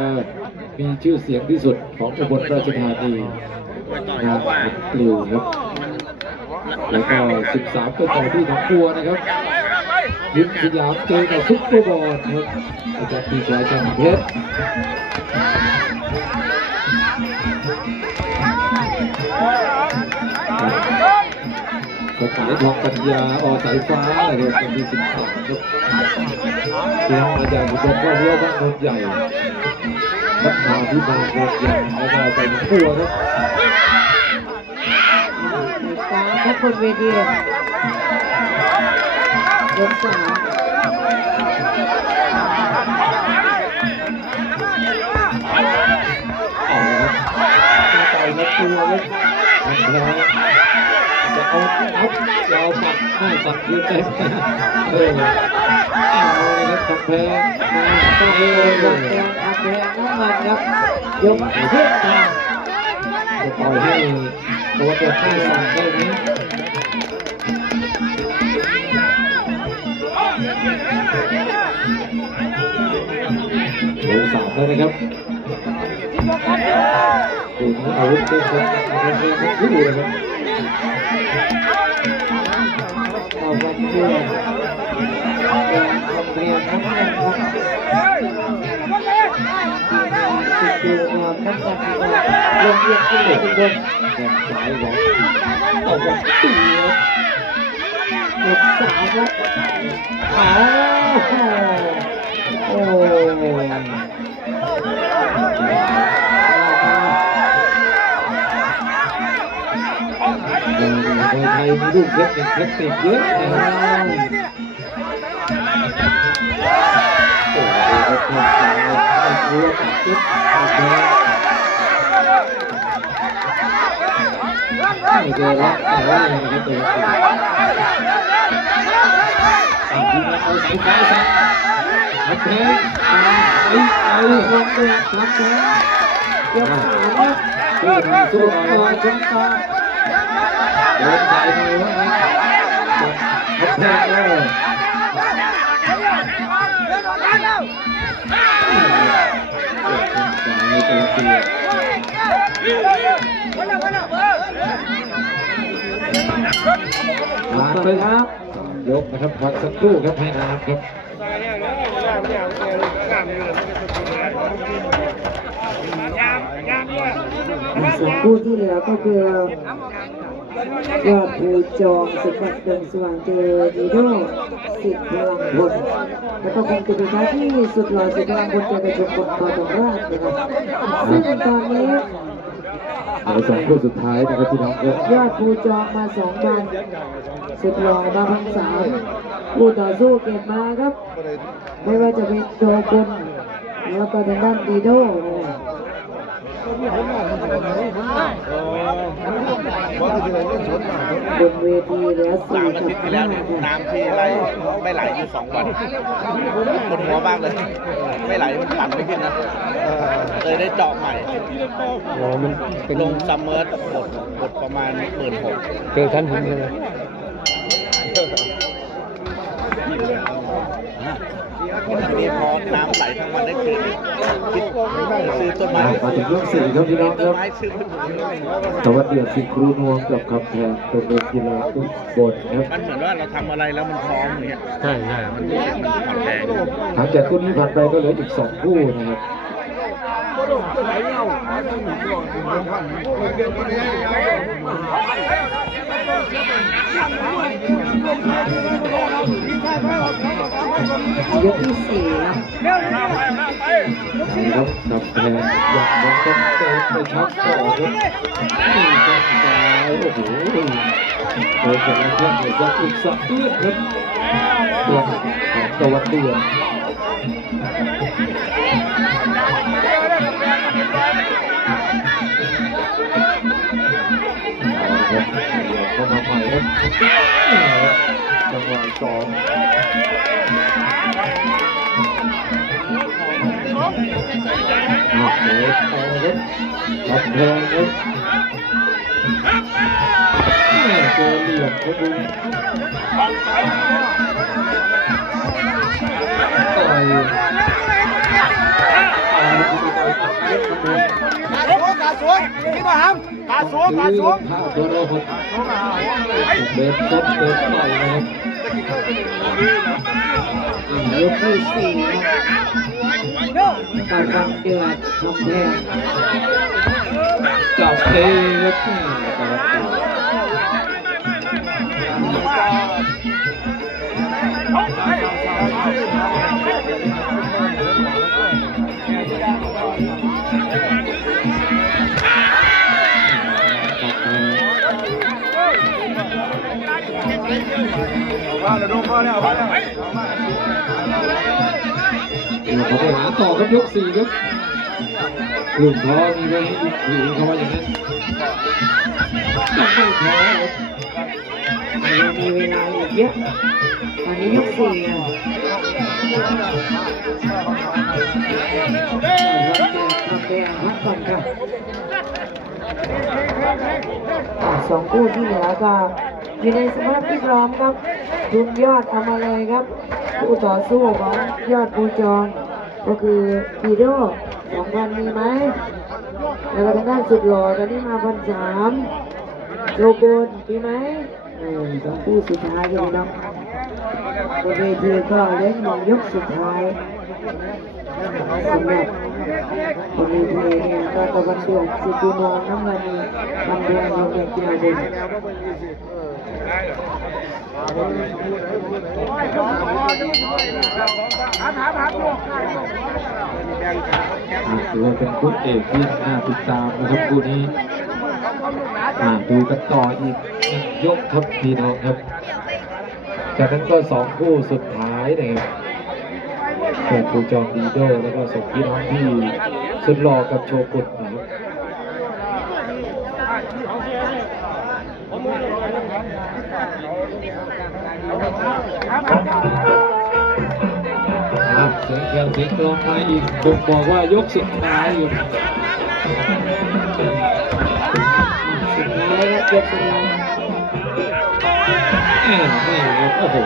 มีชื่อเสียงที่สุดของอุบลราชธานีนางขับปลิวครับแล้วก็13ไปต่อที่หนองบัวนะครับยิ้มสยามเจอกับซุปเปอร์บอลครับอาจารย์ปีชายจันทร์เพชรสกายทองปัญญาอสายฟ้าเลยครับวันที่13ครับพี่น้องอาจารย์ผู้ชมก็เรียกว่าคนใหญ่พัฒนาที่มาคนใหญ่แล้วก็ไปหนองบัวครับ ติดตามทุกคนเวทียกสาม เอาละครับต่อยในตัวครับมันแรงจะเอาอัพจะเอาปัดให้ปัดยืนได้ไหมเอาเลยครับกำแพงมาต้อง เอ เอ อ อ วัดแดงอัดแดงน้ำมันครับยกขึ้นมา จะปล่อยให้ตัวเปิดให้สั่งได้ไหมโดนสามแล้วนะครับดูนี้อาวุธเต็มเลยทั้งคู่เลยครับ เอาวันเพื่อนแดงคำเรียนน้ำมันครับสิบตัวงามน้ำมันครับลงเรียนขึ้นเลยทุกคน แข้งซ้ายของเอาแบบตีครับ ยกสามครับอ้โอ้ในไทยมีลูกเทคนิคเทคนิคเยอะนะครับโอ้โหครับแข้งซ้ายไม่กลัวตัดจุดไม่เจอแล้วแต่ว่ายังไงครับตัวทีมเอาสายฟ้าสั่งรับแทงไอ้ ลงเรียนรับแทงยกสามครับ สู้ ยก หน่อย ต่อชนต่อ โดนใส่มือว่างั้นรับแทงแล้วในตัวเตียผ่านไปครับยกนะครับพักสักครู่ครับให้น้ำครับ ยามด้วย ส่วนคู่ที่เหลือก็คือยอดภูจองสุดปัดเดินสว่างเจอดีโดสิทธิ์พลังบนแล้วก็คงจะเป็นท้ายที่สุดหล่อสิทธิ์พลังบนเจอกระจกบนต่อตรงราชนะครับซึ่งตอนนี้ ในสองคู่สุดท้ายนะครับพี่น้องครับ ยอดภูจองมา2 วันสุดหล่อมา1,300คู่ต่อสู้เก็บมาครับ ไม่ว่าจะเป็นโจกุนแล้วก็ทางด้านดีโดนะครับบนเวทีเหลือ 3 อา 4 ทิตย์ที่แล้วเนี่ยน้ำที่ไหลไม่ไหลอยู่2 วันปวดหัวมากเลย ไม่ไหลมันปั่นไม่ขึ้นนะเลยได้เจาะใหม่ อ๋อมันเป็น ลงซัมเมอร์บทประมาณ16,000 เจอชั้นหินใช่ไหม ทีนี้พอน้ำไหลทั้งวันได้คืนคิดซื้อต้นไม้ มาถึงยก4ครับพี่น้องค ต้น รับ ไม้ซื้อไม่ถูกเลย ตะวันเดือดสิครูนวงกับคำแพงเป็นเวทีฬาทุกบทครับ มันเหมือนว่าเราทำอะไรแล้วมันพร้อมอย่างเงี้ย ใช่ใช่ มันรู้สึกมันผ่อนแรง หลังจากคู่นี้ผ่านไปก็เหลืออีก2คู่นะครับ ยกที่4ครับ ครับกับแพงอยากมองต้องเตะไปช็อตต่อครับนี่ครับซ้ายโอ้โหโดนจากนักเตะเนี่ยจะอีกสะอื้นครับตัวของตะวันเดือดเข้ามาใหม่ครับจังหวะ2โอ้โหต่อครับรับแทงครับเจอเหลี่ยมครับดูกาสวงนี่มาหามกาสวงกาสวง ข้าวตัวเราครับเบ็ดต้นเบ็ดต่อยนะครับ ยกที่4ครับกำลังเดือดทำแพง จับเทครับว่าเราดูพอแล้วพอแล้ว เขาไปหาต่อครับยก4ครับกลุ่มท้อมีไว้ให้อีกเขาว่าอย่างนั้นไม่ท้อครับ ยังมีเวลาอีกเยอะตอนนี้ยก4อ่ะทำแดงพักก่อนครับ2 คู่ที่เหลือก็อยู่ในสภาพที่พร้อมครับทุนยอดเอามาเลยครับคู่ต่อสู้ของยอดภูจรก็คือปีโด2,000มีไหมแล้วก็ทางด้านสุดหล่อตอนนี้มา1,300โจโกนมีไหม2 คู่สุดท้ายเลยเนาะบนเวทีก็เล่นมองยกสุดท้ายสำหรับบนเวทีเนี่ยก็ตะวันเดือดสิกูมองน้ำเงินทำแดงลงในกีฬาเด่น ถือว่าเป็นคู่เอกที่น่าติดตามนะครับคู่นี้ดูกันต่ออีกยกครับพี่น้องครับจากนั้นก็2 คู่สุดท้ายนะครับเปิดภูจองดีโดแล้วก็ส่งพี่น้องที่สุดหล่อกับโชกุนนะครับเสียงแคนเสียงกลองมาอีกบ่งบอกว่ายกสุดท้ายอยู่ สุดท้ายครับยกสุดท้าย นี่ครับโอ้โห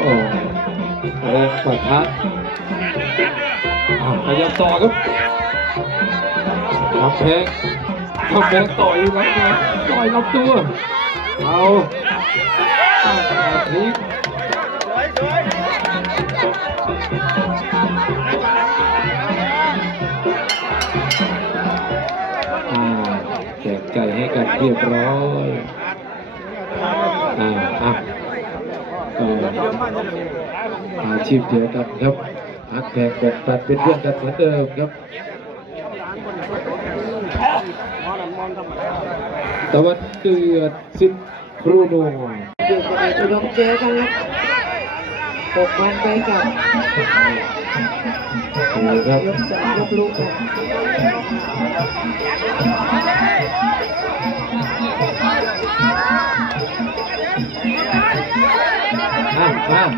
โอ้แรงปะทะพยายามต่อครับทำแพงต่อยแล้วนะต่อยลำตัวเอาพลิก แจกใจให้กันเรียบร้อยอาชีพเดียวกันครับพักแข่งกันปัดเป็นเพื่อนกันเหมือนเดิมครับตะวันเดือดสิทธิ์ครูโน อยู่กับเดชอุดมเจอกันแล้ว6 วันไปกับ ครับ ยกสามยกลูกกัน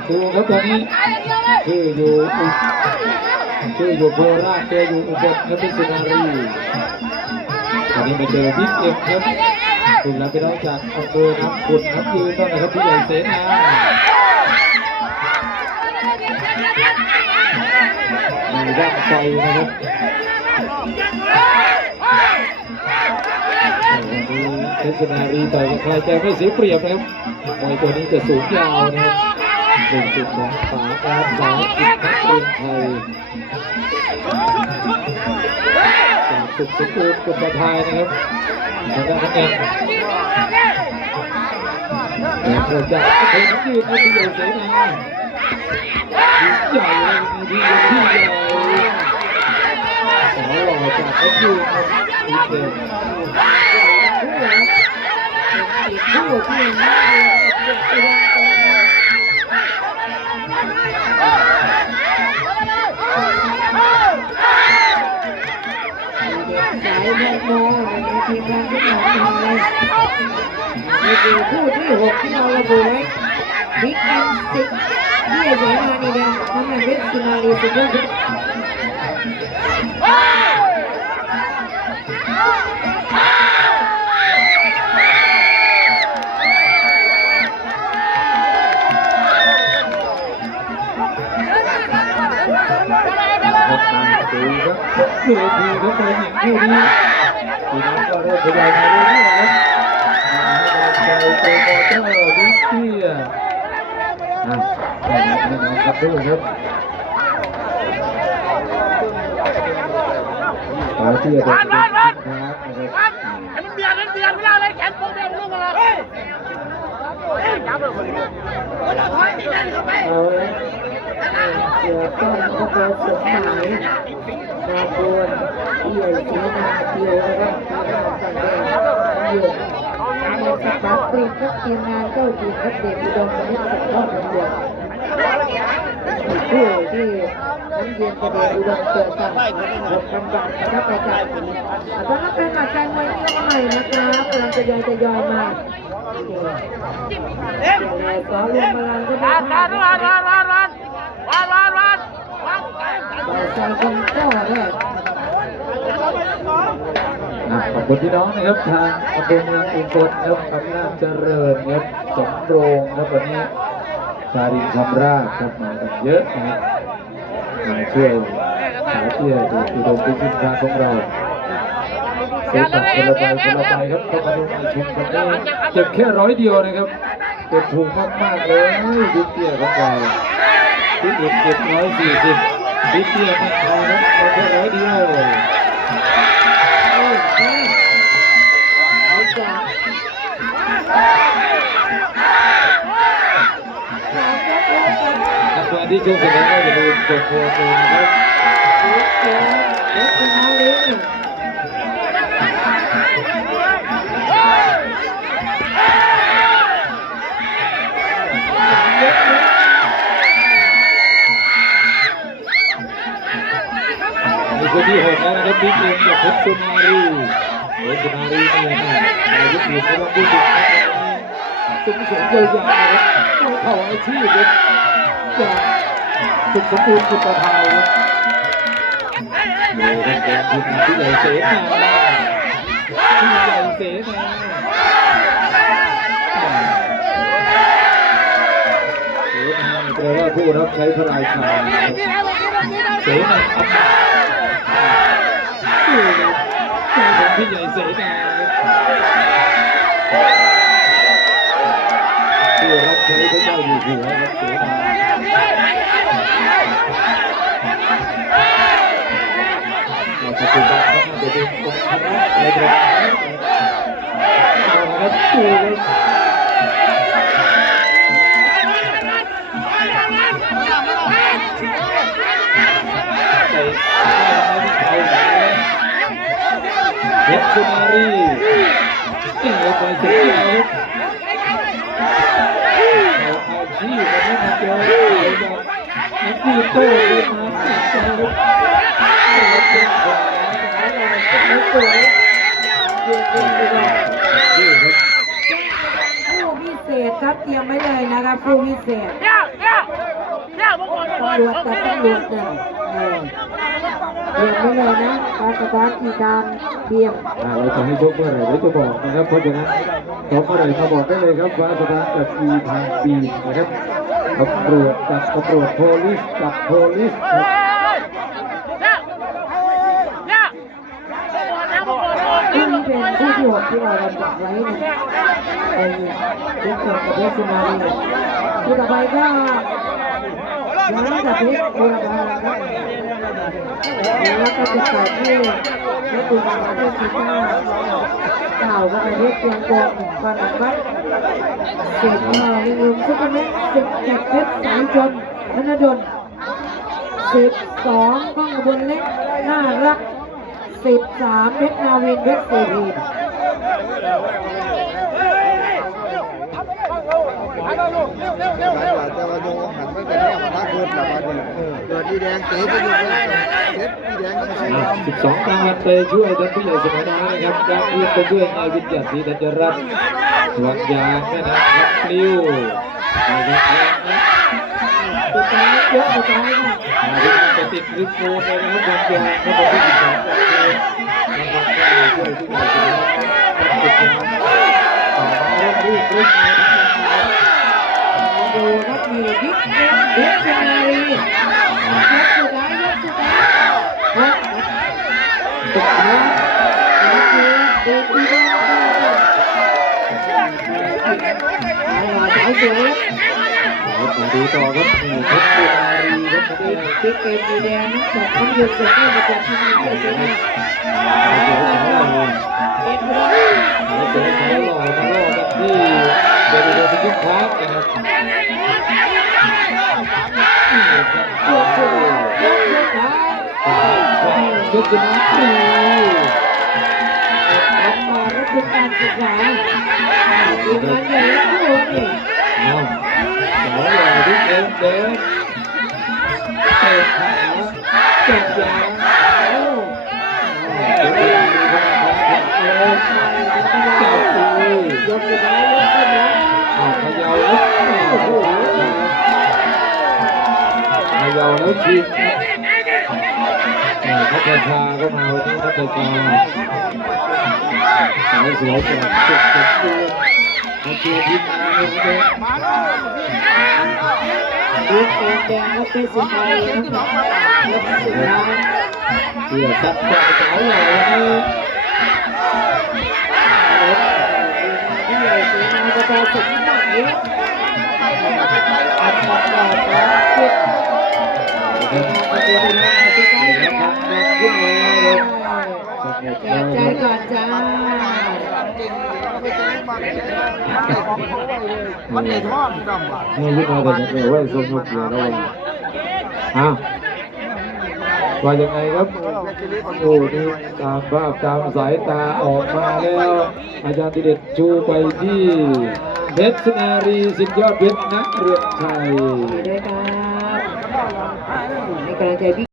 ดูครับตอนนี้ชื่ออยู่โคราชเจออยู่อุบลครับพิษณุโลกตอนนี้มาเจอบิ๊กเอ็มครับคุณรับไปน้องจากอำเภอน้ำขุ่นน้ำยืนต้นนะครับพี่ใหญ่เสนามีร่างไฟนะครับเทศนารีต่อยกับใครแต่ไม่เสียเปรียบนะครับมวยตัวนี้จะสูงยาวนะครับเป็นสุดของฝาการสาวอินทร์เมืองไทยจากสุดสกุลกุลไทยนะครับทางด้านคะแนนแล้วก็จากเทนยืนที่ใหญ่เสนาใหญ่เลยที่ใหญ่สาวหล่อจากเทนยืนดีเด่นคู่ที่น่าสายแม่โมในทีมงานที่หนองคายนี่คือคู่ที่6ที่เราระบุไว้บิ๊กแอนซิกที่เสนานีเดียวทำงานเพชรสุนารีสุดยอดดูครับเวทีครับเป็นอย่างคู่นี้ทีนั้นก็เริ่มทยอยมาเรื่อยๆครับให้กำลังใจโปรโมเตอร์วิกเตียแน่นอนครับด้วยครับปาเตียเป็นทีมครับนะครับมันเบียดเวลาเลยแขนโค้งเบียดลูกมาเลยเอาเลยเสือต้นก็เป็นสมหมายนาบูนที่ใหญ่เสียนาเกียวนะครับที่เราสั่งเองอยู่ในสตาร์ทปรีทุกทีมงานก็ดีครับเด็กอุดมสมุทรสัตว์รอบเดือนผู้ที่น้ำเย็นกระเดอุดมเกิดกัน6,000 บาทนะครับอาจารย์ตอนนั้นเป็นหลักการมวยที่ใหม่นะครับกำลังจะยอยมาแต่สอเรียนพลังก็ได้แต่ใจคนก็ได้ ขอบคุณพี่น้องนะครับทางอำเภอเมืองอุบลครับอำนาจเจริญครับสมโรงครับวันนี้การินคำราชครับมากันเยอะนะครับมาช่วยสาวเตี้ยอุดมพิชิตการของเราเสียตัดคนละใบครับเข้ามาดูในชุมวันนี้เก็บแค่100 เดียวนะครับเก็บถูกมากๆเลยดิเตี้ยของเราที่อื่นเก็บ140ดิเตี้ยไม่พอนะเอาแค่100 เดียวนักการที่ชมเสร็จแล้วก็อย่าลืมกดโพสต์เลยนะครับนี่คือที่6แล้วนะครับบิ๊กเอ็มกับเพชรสุนารีนี่นะนายกหญิงกำลังพูดถึงสมสมยาวๆครับเข้าอาชีพครับจากสุขสมบูรณ์สุขภาพครับโดยนักแข่งทีมที่ใหญ่เสนาแปลว่าผู้รับใช้พระราชาเสนาของพี่ใหญ่เสนาผู้รับใช้พระเจ้าอยู่หัวครับเสนาปัจจุบันก็น่าจะเป็นองค์พระอะไรแบบนี้ เพชรสุนารียิงเข้าไปเสียแล้วเอาที่วันนี้มาเจอนักตีโต้ด้วยมาติดใจลูกเป็นขวาไม่สวยเยี่ยมเลยผู้พิเศษครับเตรียมไว้เลยนะครับผู้พิเศษ ตำรวจแต่ตำรวจเนี่ยเตรียมไว้เลยนะการสถานที่การเตรียม เราจะให้ชกเมื่อไหร่เราจะบอกนะครับเพราะฉะนั้นขอเมื่อไหร่มาบอกได้เลยครับฟ้าสถานกับทีทางปีนะครับตำรวจกับตำรวจโพลิสกับโพลิสครับ ผู้นี้เป็นผู้ที่6ที่เราลำดับไว้นะเป็นผู้เกี่ยวกับเพชรสุนารีผู้ต่อไปก็ย้อนกับเพชรโบราณครับแล้วก็จะต่อที่เพชรตุลาเพชรสีฟ้าเก่าก็เป็นเพชรเชียงกงก่อนหลังวัดเสียบลิงลุมซุปเปอร์เม็ด17เพชรสายชนธนดล12ก้องกระบวนเล็กน่ารัก13เพชรนาวินเพชรเสรี แต่ว่าโดนหันไปแต่เนี่ยมาเกิดแบบว่าเกิดดีแดงเตะไปอยู่เลยเจ็บดีแดงก็ใช่ครับ 12 การไปช่วยท่านผู้ใหญ่สมัยนานะครับการเรียนไปช่วยนายวิทยาศรีดัญรัตน์วังยางแม่น้ำรับปลิวนะครับ สุดท้ายเยอะสุดท้ายค่ะ ไปติดริมโคนเลยนะครับวังยางเขาบอกว่า12 การเลยนะครับช่วยผู้ใหญ่สมัยนาเริ่มรีบมา ดูครับมีบิ๊กเอ็มเพชรนารียกสุดท้ายยกสุดท้ายสุดท้ายคือเด็กดีบ้างสาวสวย มาดูต่อครับเพชรสุนารีครับ บิ๊กเอ็มดีแดงนะจากน้ำเยือกเสือที่มาจากทางนี้เลยนะเอ็มร้อย เจอสายหล่อมาล่อกันที่เดวิดฟิจิพาร์คนะครับ ยกสุดท้ายยกสุดท้าย เพชรสุนารี ทำมาก็คือการศึกษาทีมงานใหญ่และผู้คนนี่ เอาสายหล่อที่เดินเตะขาเจ็บยางโอ้เจ็บยางดีขนาดนั้นจับตี ยกสุดท้ายยกสุดท้าย เขย่าแล้วโอ้โหเขย่าแล้วชิงพัชชาก็มาวันนี้พัชชาสายสวยจากสุดสุดเดือนมาเชียร์ทีมงานเลยนะ ลูกแดงก็เป็นสุดท้ายนะครับยกสุดท้าย เดี๋ยวจัดจ่ายสาวหล่อวันนี้ ที่ใหญ่สีนาจะต่อสุดที่หนักนี้อัดตัดต่อปิดประตูเป็นหน้าสุดท้ายแล้วขึ้นเลยแจกใจก่อนจ้า มันเห็นห้องจำบัตร นี่ยึดมาแต่ยังไงว่าทรงยุคเดียวแล้ววันอ้าวว่ายังไงครับโอ้นี่ตามภาพตามสายตาออกมาแล้วอาจารย์ดิเดชชูไปที่เพชรสุนารีสิทธิยอดเพชรนักเรียนชัย ด้วยครับให้กำลังใจพี่